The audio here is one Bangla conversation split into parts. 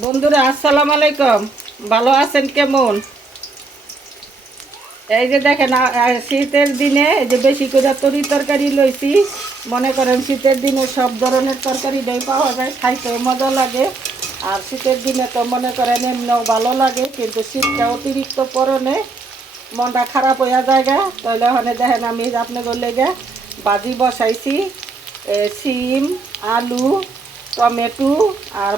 বন্ধুরা আসসালামু আলাইকুম। ভালো আছেন কেমন? এই যে দেখেন শীতের দিনে এই যে বেশি করে তরকারি লইছি। মনে করেন শীতের দিনে সব ধরনের তরকারিটাই পাওয়া যায়, খাইতে মজা লাগে। আর শীতের দিনে তো মনে করেন এমনিও ভালো লাগে, কিন্তু শীতটা অতিরিক্ত পরনে মনটা খারাপ হইয়া জায়গা। তাহলে ওখানে দেখেন আমি আপনাদের লেগে ভাজি বসাইছি। সিম, আলু, টমেটো আর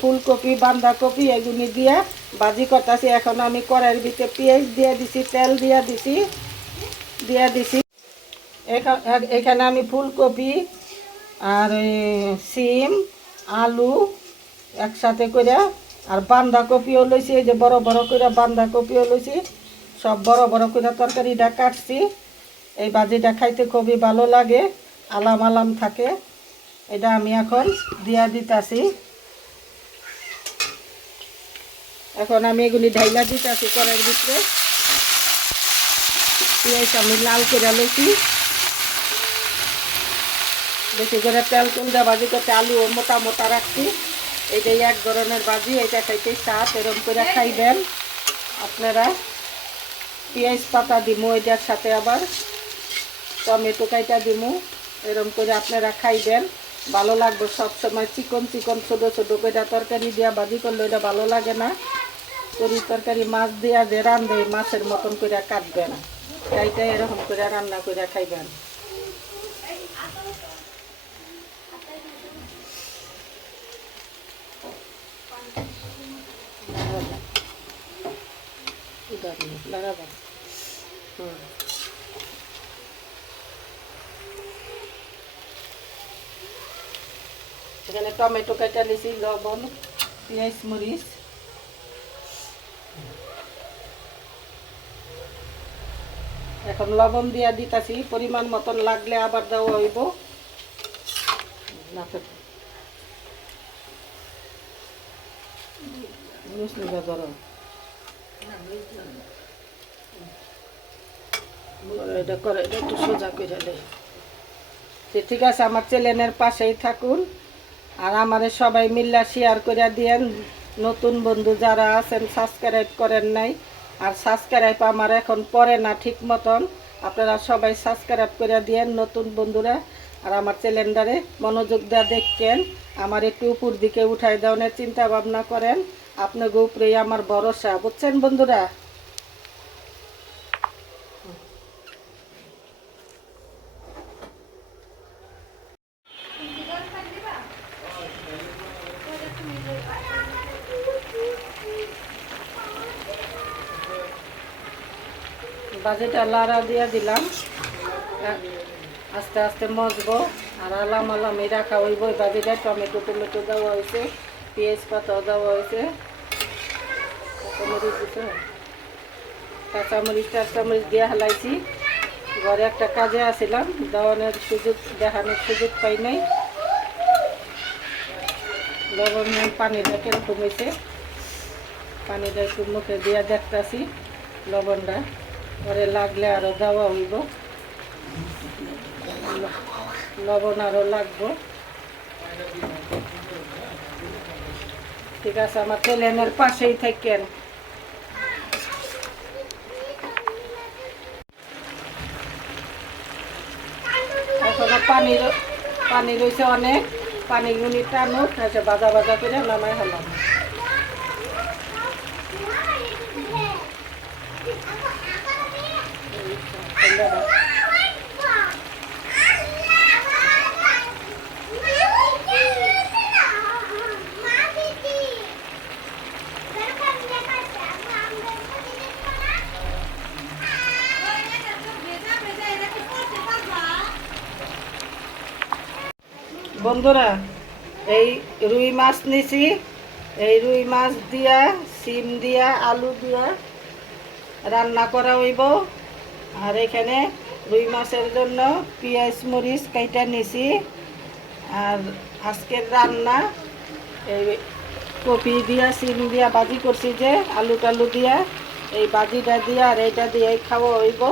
ফুলকপি, বাঁধাকপি এগুলি দিয়ে ভাজি করতেছি। এখন আমি কড়াইয়ের ভিতরে পেঁয়াজ দিয়ে দিছি, তেল দিয়ে দিছি। এখানে আমি ফুলকপি আর সিম, আলু একসাথে করে আর বাঁধাকপিও লইছি, এই যে বড় বড় করে বাঁধাকপিও লইছি। সব বড় বড় করে তরকারিটা কাটছি। এই ভাজিটা খাইতে খুবই ভালো লাগে, আলাম আলাম থাকে। এটা আমি এখন দিয়া দিতেছি। এখন আমি এগুলি ঢাইলা দিতেছি কড়াইয়ের ভিতরে। পেঁয়াজ আমি লাল করে লইছি। বেশি করে তেল তুলতে ভাজি করতে আলু মোটা মোটা রাখছি। এটাই এক ধরনের ভাজি, এটা খাইতে স্বাদ, এরকম করে খাইবেন আপনারা। পেঁয়াজ পাতা দিমু, এটার সাথে আবার টমেটো কাইটা দিমু, এরকম করে আপনারা খাইবেন, ভালো লাগবে। সবসময় চিকন চিকন ছোটো ছোটো করে তরকারি দিয়া ভাজি করলে এটা ভালো লাগে না। তরকারি মাছ দিয়া যে রান্ধে মাছের মতন করে কাটবেন, এইটা এরকম করে রান্না করে খাইবেন। এখানে টমেটো কাটা নিছি, লবণ, পেঁয়াজ, মরিচ। এখন লবণ দিয়া দিতাছি, পরিমাণ মতন লাগলে আবার দেওয়া হইব। এটা করে একটু সোজা করে দেয়। ঠিক আছে, আমার চ্যানেলের পাশেই থাকুন আর আমারে সবাই মিল্লা শেয়ার করে দিয়েন। নতুন বন্ধু যারা আছেন সাবস্ক্রাইব করেন নাই, আর সাবস্ক্রাইব আমার এখন পড়ে না ঠিক মতন, আপনারা সবাই সাবস্ক্রাইব করে দিয়েন নতুন বন্ধুরা। আর আমার চ্যানেলটারে মনোযোগ দেওয়া দেখেন, আমার একটু উপর দিকে উঠাই দেওয়ার চিন্তা ভাবনা করেন। আপনাকে উপরেই আমার ভরসা, বুঝছেন বন্ধুরা। বাজেটা লাড়া দিয়ে দিলাম, আস্তে আস্তে মজবো আর আলাম আলামই রাখা হইব। বাজিটা টমেটো টমেটো দেওয়া হয়েছে, পেঁয়াজ পাতাও দেওয়া হয়েছে, কাঁচামরিচ দিতে, কাঁচামরিচ টাচামরিচ দিয়ে হালাইছি। ঘরে একটা কাজে আসছিলাম, দেখানোর সুযোগ পাই নাই। লবণ পানিটা কিরকম হয়েছে, পানিটা একটু মুখে দিয়ে দেখতেছি লবণটা, পরে লাগলে আরও দেওয়া হইব, লবণ আরও লাগবো। ঠিক আছে, আমার চ্যানেলের পাশেই থাকেন। এখনো পানি রয়েছে অনেক, পানিগুলি টানুক, বাজা বাজা করে নামাই হলাম। বন্ধুরা, এই রুই মাছ নিছি, এই রুই মাছ দিয়া সিম দিয়া আলু দিয়া রান্না করা হইব। আর এখানে রুই মাছের জন্য পেঁয়াজ মরিচ কাইটা নিছি। আর আজকের রান্না এই কপি দিয়া সিম দিয়া ভাজি করছি, যে আলু টালু দিয়া এই ভাজিটা দিয়া আর এইটা দিয়ে খাওয়া হইব।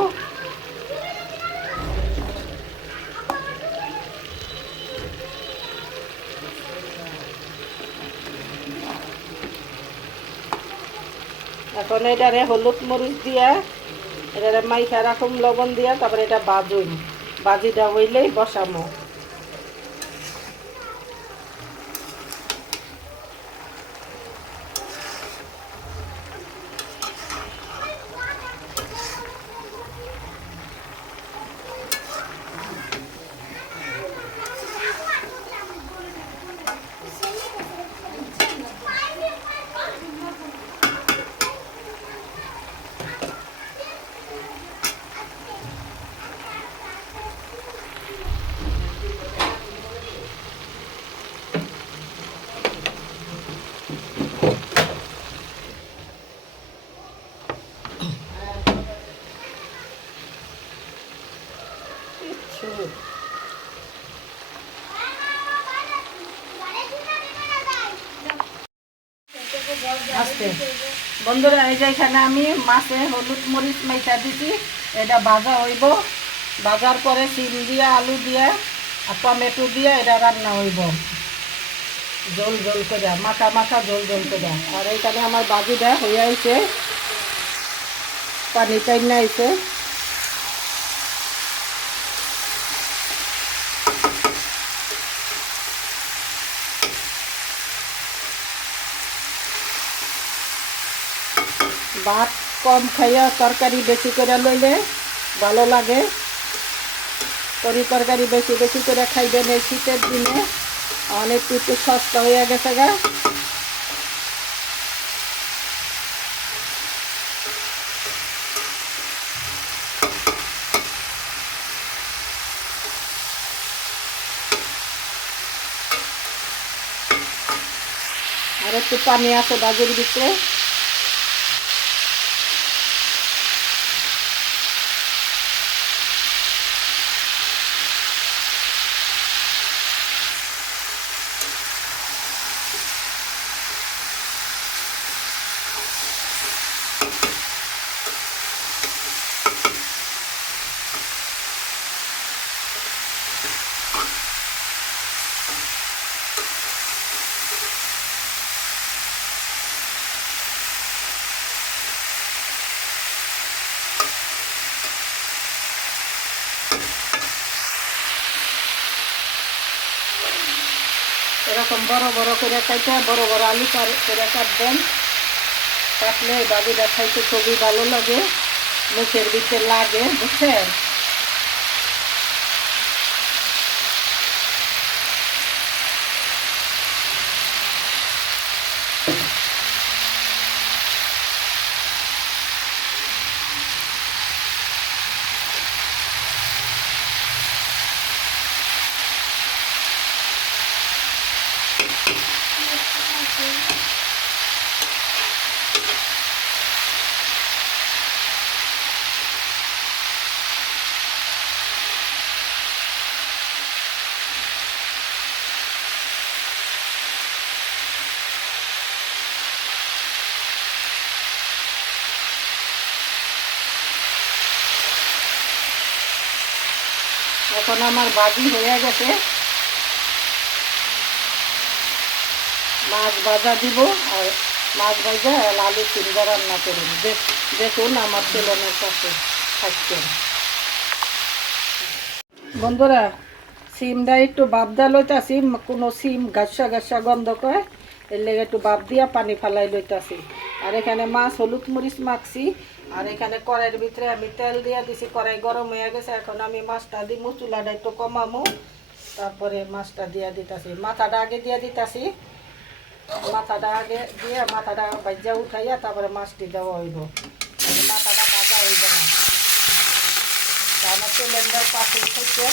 এখন এটারে হলুদ মরিচ দিয়া এটারে মাইখা রাখুম লবণ দিয়া, তারপরে এটা বাজুম, বাজিটা হইলেই বসামো। আস্তে বন্ধুরা, এই যে এখানে আমি মাছে হলুদ মরিচ মাইখা দিছি, এটা ভাজা হইব। ভাজার পরে সিম দিয়া আলু দিয়া আর টমেটো দিয়া এটা রান্না হইব জল জল করে, মাখা মাখা জল জল করে। আর এইখানে আমার বাজিটা হয়ে আইছে, পানি টাইনা আইছে। ভাত কম খাইয়া তরকারি বেশি করে লইলে ভালো লাগে। তরকারি বেশি বেশি করে খাইবেন এই শীতের দিনে, অনেক একটু সস্তা হয়ে গেছে গা। আর একটু পানি আছে বাজির ভিতরে। এরকম বড় বড় করে খাইতে, বড় বড় আলু করে কাটবেন, কাটলে বাজিটা খাইতে খুবই ভালো লাগে, মুখের ভিতরে লাগে, বুঝছেন। এখন আমার ভাজি হয়ে গেছে, মাছ ভাজা দিব। আর মাছ ভাজা আলু সিমটা রান্না করুন, দেখুন আমার ছেলেমেয়ের কাছে থাকছেন। বন্ধুরা, সিমটা একটু ভাপ দিয়া লইতাছি, কোনো সিম ঘাসা ঘাসা গন্ধ করে, এর লেগে একটু ভাপ দিয়া পানি ফালাই লইতাছি। আর এখানে মাছ হলুদ মরিচ মাখছি। আর এখানে কড়াইয়ের ভিতরে আমি তেল দিয়া দিছি, কড়াই গরম হয়ে গেছে। এখন আমি মাছটা দিই, চুলাটা একটু কমামো, তারপরে মাছটা দিয়া দিতাছি। মাথাটা আগে দিয়া দিতাছি, মাথাটা আগে দিয়ে মাথাটা ভাজা উঠাইয়া তারপরে মাছটি দেওয়া হইব, মাথাটা ভাজা হইব না। আমার সিলিন্ডার পাশে থেকে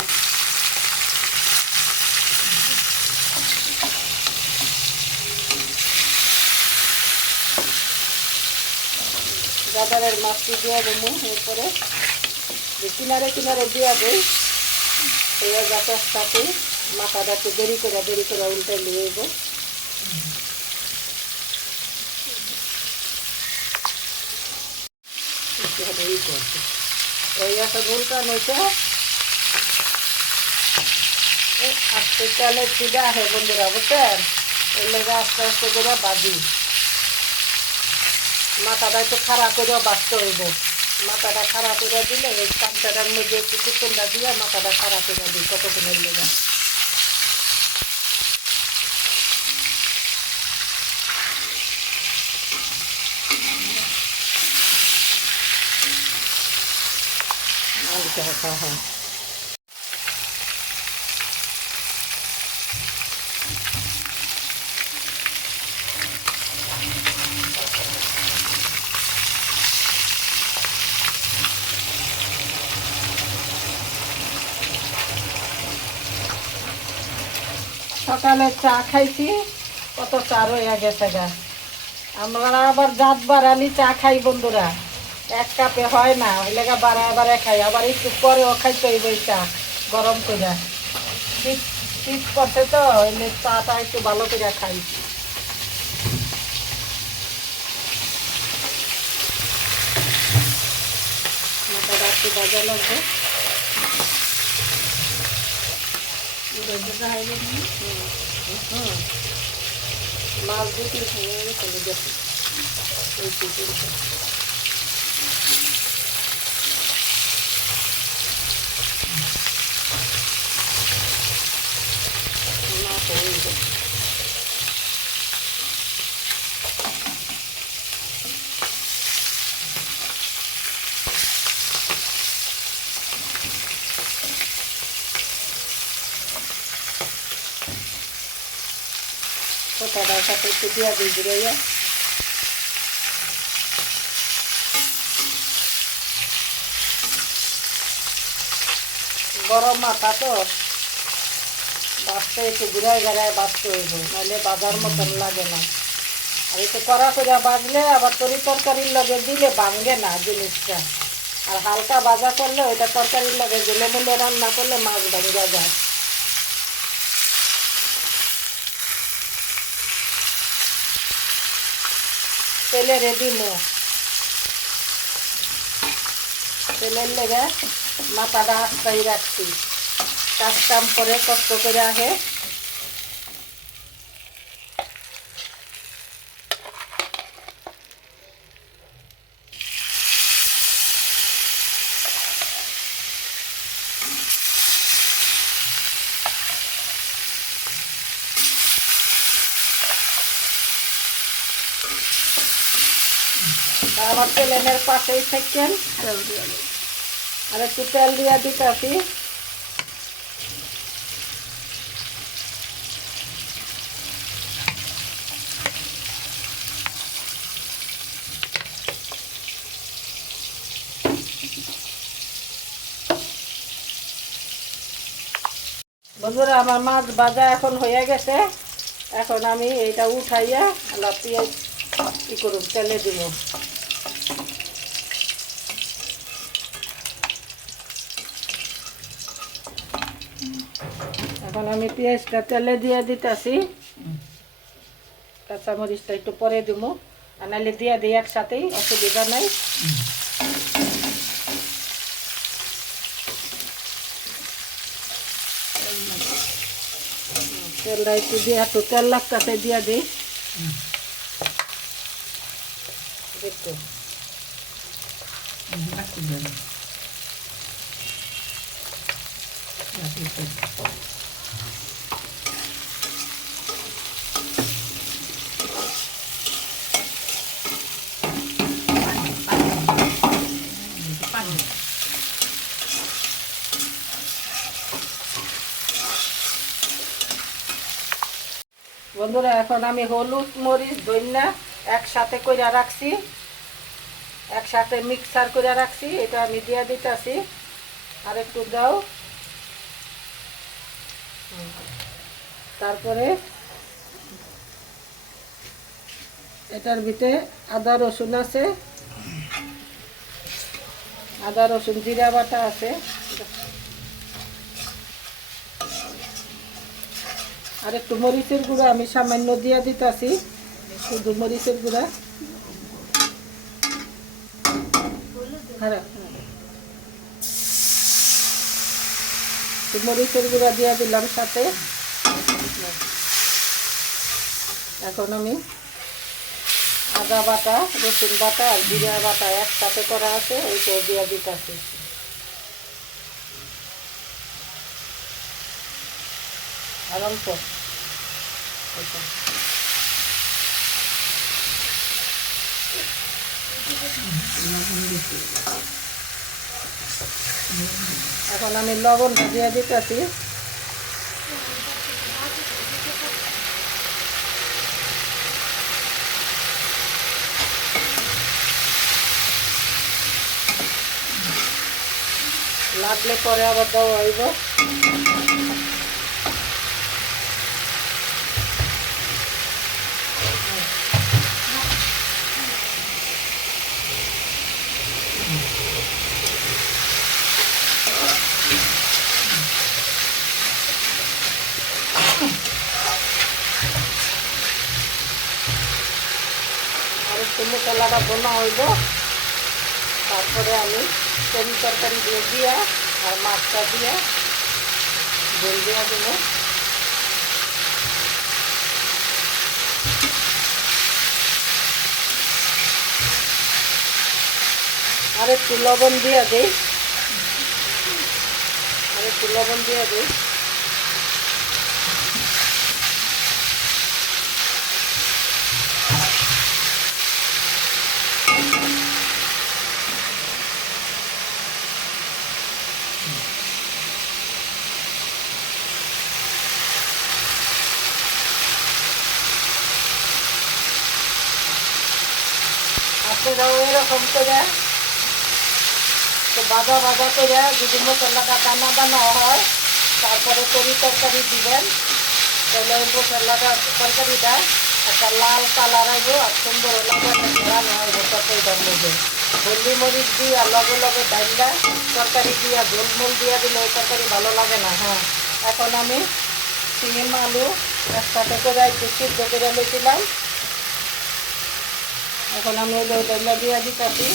গাদারের মাছটি দিয়ে দেবো। এরপরে কিনারে কিনারে দিয়ে দেই, এই গাছের সাথে মাথাটা একটু দেরি করে উল্টে নিয়ে দেবো। ওই একটা উল্টা নইছে আস্তে তেলের চিড়া আছে বন্ধুরা, বুঝছেন। এর লেগে আস্তে আস্তে করে বাজি মাথাটা একটু খাড়া করে বাঁচতে হইব। মাথাটা খাড়া করে দিলে এই চামচাটার মধ্যে একটু কুকুনটা দিয়ে মাথাটা খাড়া করে দিই কতক্ষণের লেগে। হ্যাঁ, সকালে চা খাইছি, কত চা রয়ে গেছে গা। আমরা আবার জাত বাড়ালি চা খাই বন্ধুরা, এক কাপে হয় না, হইলে গা বাড়ায় বাড়ায় খাই। আবার একটু পরেও খাইতে হইব এই চা গরম করে। শীত শীত করছে তো হইলে চাটা একটু ভালো করে খাই। মাথাটা একটু বাজা লাগবে। মাছ দুটি চলে গেছে কোথাটার সাথে একটু দিয়া দিই ঘুরাইয়া। গরম মাথা তো বাঁচতে একটু ঘুরাই ঘেরায় বাঁচতে হইব, নাহলে বাজার মতন লাগে না। আর একটু কড়া করে বাজলে আবার তরকারির লগে দিলে ভাঙে না জিনিসটা। আর হালকা ভাজা করলে ওইটা তরকারির লগে গেলে মুলে রান্না করলে মাছ ভাঙা যায়। তেলে রেডি তেলের লেগে মাথাটা আস্তাই রাখছি, কাজ কাম করে কষ্ট করে আগে। আমার তেলের পাশেই থাকেন, আর একটু তেল দিয়া দিতেছি। বন্ধুরা আমার মাছ ভাজা এখন হয়ে গেছে। এখন আমি এইটা উঠাইয়া আলা পেঁয়াজ কি করুন তেলে দিব। এখন আমি পেঁয়াজটা তেলে দিয়ে দিতেছি, কাঁচামরিচটা একটু পরে দিব, আর নাহলে দিয়ে দিই একসাথেই, অসুবিধা নাই। তেলটা একটু দিয়ে একটু তেল লাগতেছে দিয়ে দিই একটু। বন্ধুরা এখন আমি হলুদ মরিচ ধনিয়া একসাথে করে রাখছি, একসাথে মিক্সার করে রাখছি, এটা আমি দিয়ে দিতেছি। আর একটু দাও, তারপরে এটার ভিতরে আদা রসুন আছে, আদা রসুন জিরা বাটা আছে, আর একটু মরিচের গুঁড়া আমি সামান্য দিয়ে দিতেছি, শুধু মরিচের গুঁড়া। মরিচের গুঁড়া দিয়ে দিলাম সাথে। এখন আমি আদা বাটা, রসুন বাটা আর জিরা বাটা একসাথে করা আছে, ওইটাও দিয়ে দিতেছি। আর অল্প এখন আমি লবণটা দিয়ে দিতেছি। লাগলে পরে আবার দেওয়া হইব। আর একটু মশলাটা বোনা হইব, তারপরে আমি তরি তরকারি দিয়ে দিয়া আর মাছটা দিয়া ঝোল দিয়া দেব। আর একটু লবণ দিয়ে দিই, আর একটু লবণ দিয়ে দিই। আপনারাও এরকম করে তো ভাজা ভাজা করে যদি মশলাটা দানা দানা হয়, তারপরে তরি তরকারি দিবেন, তাহলে ওই মশলাটা তরকারিটা একটা লাল কালার আইব আর সুন্দর রান্না হইব তরকারিটার মধ্যে। হলদি মরিচ দিয়া লগে লগে ডাইলা তরকারি দিয়া ঝোলমোল দিয়া দিলে ওই তরকারি ভালো লাগে না। হ্যাঁ, এখন আমি সিম আলু একসাথে করে একটু সিদ্ধ করে লইছিলাম, এখন আমি ওই ডাইলা দিয়া দিতেছি।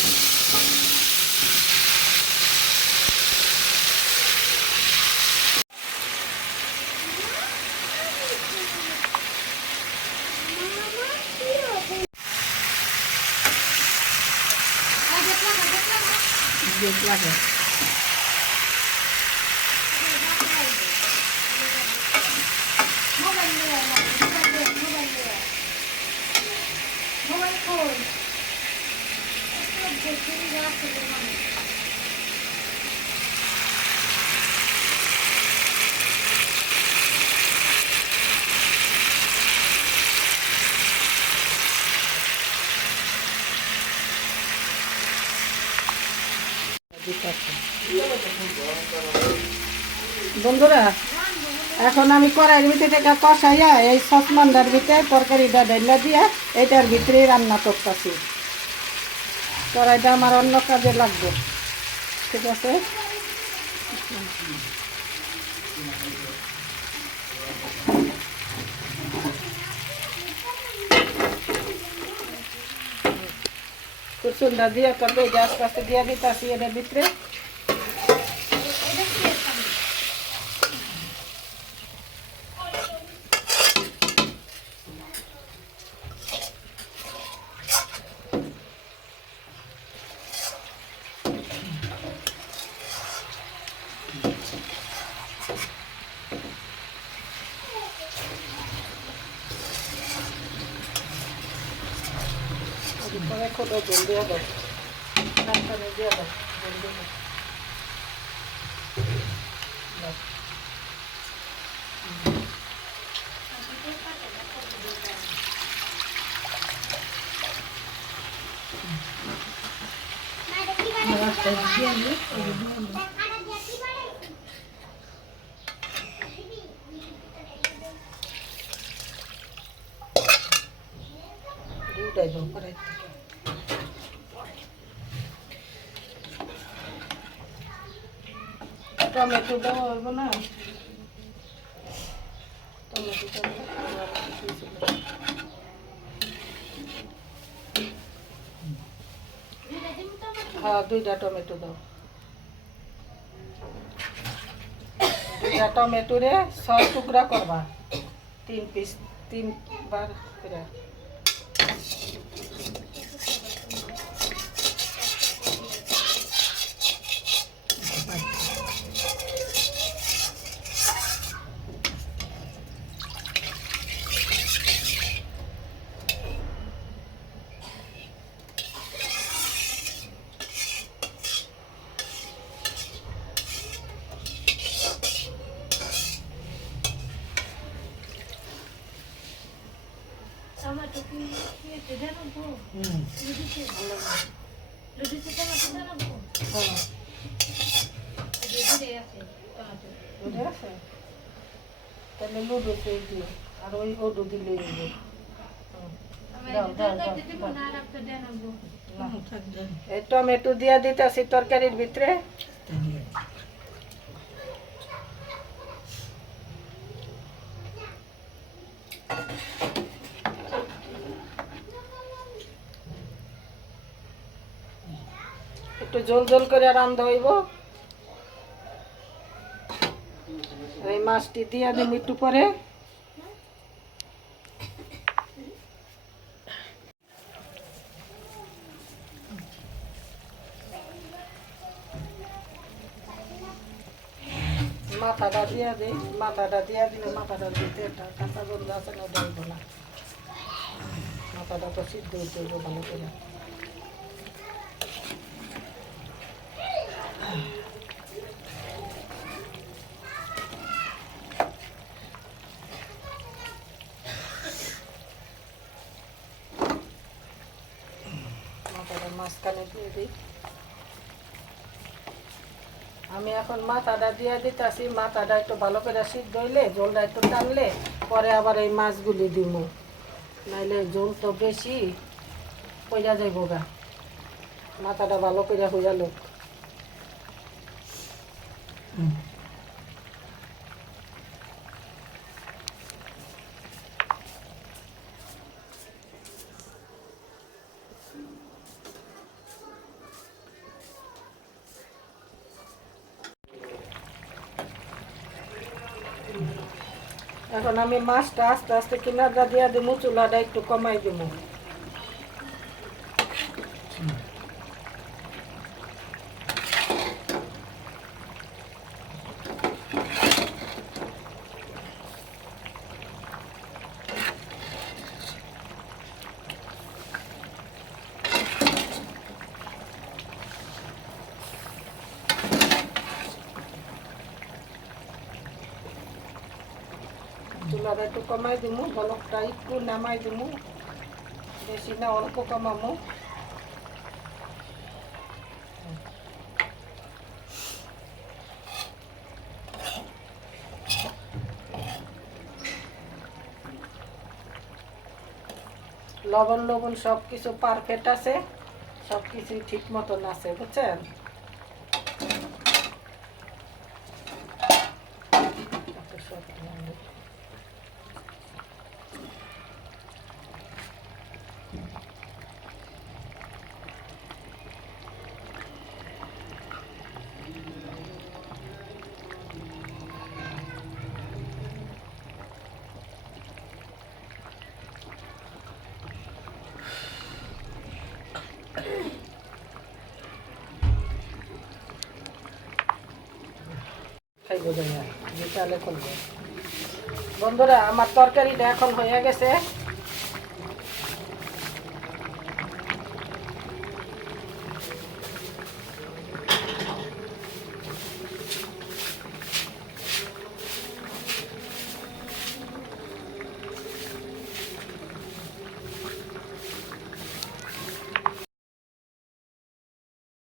লাগে বন্ধুরা, এখন আমি কড়াইয়ের ভিতরে থেকে কষাইয়া এই সসমানটার ভিতরে তরকারিটা ঢেলা দিয়া এটার ভিতরে রান্না করতেছি। কড়াইটা আমার অন্য কাজে লাগবে, ঠিক আছে? কুসুমটা দিয়ে করবে, আস্তে আস্তে দিয়ে দিতেছি এটার ভিতরে। পরে কোটো জল দিয়ে দাও, নাড়াচাড়া দিয়ে দাও, জল দিয়ে দাও। দুটাই দাও কড়াই থেকে। টমেটো দেওয়া হইব না, টমেটোটা হ্যাঁ, দুইটা টমেটো দাও। দুইটা টমেটোরে 6 টুকরা করবা, 3 পিস, 3 বার করে। তাহলে লুডো সেই দিয়ে আর ওই ওডু দিলে এই টমেটো দিয়া দিতেছি তরকারির ভিতরে। একটু ঝোল ঝোল করে রান্ধা হইব। এই মাছটি দিয়া দিম একটু পরে। মাথাটা দিয়া দিই, মাথাটা দিয়া দিলে মাথাটা দিতে একটা কাঁচা গন্ধ আছে না, দেবো না। মাথাটা তো সিদ্ধ হইতে হইব ভালো করে। মাথাটা মাঝখানে দিয়ে দিই। আমি এখন মাথাটা দিয়ে দিতেছি। মাথাটা একটু ভালো করে সিদ্ধ হইলে, ঝোলটা একটু টানলে পরে আবার এই মাছগুলি দিব, নাইলে ঝোল তো বেশি পইরা যাইব গা। মাথাটা ভালো করে হইয়া লোক। এখন আমি মাছটা আস্তে আস্তে কিনারটা দিয়ে দিব, চুলাটা একটু কমাই দিব। চুলাটা একটু কমাই দিব, বলকটা একটু নামাই দিব, বেশি না অল্প কমামো। লবণ লবণ সব কিছু পারফেক্ট আছে, সব কিছুই ঠিক মতন আছে, বুঝছেন? খাইব যাই বিকালে করবো। বন্ধুরা, আমার তরকারিটা এখন হয়ে গেছে।